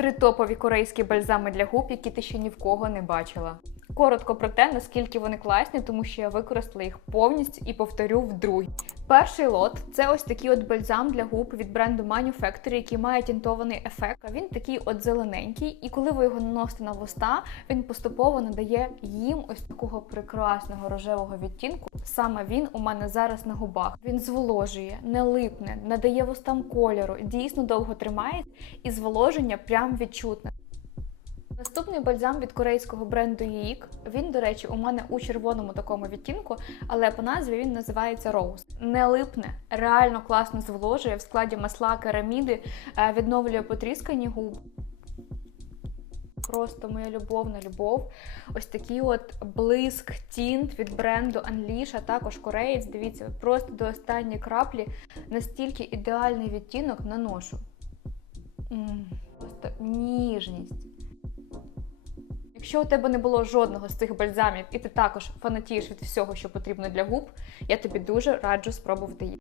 Три топові корейські бальзами для губ, які ти ще ні в кого не бачила. Коротко про те, наскільки вони класні, тому що я використала їх повністю і повторю вдруге. Перший лот це ось такий от бальзам для губ від бренду Manufactory, який має тінтований ефект. Він такий от зелененький, і коли ви його наносите на вуста, він поступово надає їм ось такого прекрасного рожевого відтінку. Саме він у мене зараз на губах. Він зволожує, не липне, надає вустам кольору, дійсно довго тримає, і зволоження прям відчутне. Наступний бальзам від корейського бренду Їк. Він, до речі, у мене у червоному такому відтінку, але по назві він називається Rose. Не липне, реально класно зволожує в складі масла кераміди, е, відновлює потріскані губи. Просто моя любовна любов. Ось такий от блиск тінт від бренду Unleash, а також кореєць. Дивіться, просто до останньої краплі настільки ідеальний відтінок наношу. Просто ніжність. Якщо у тебе не було жодного з цих бальзамів, і ти також фанатієш від всього, що потрібно для губ, я тобі дуже раджу спробувати їх.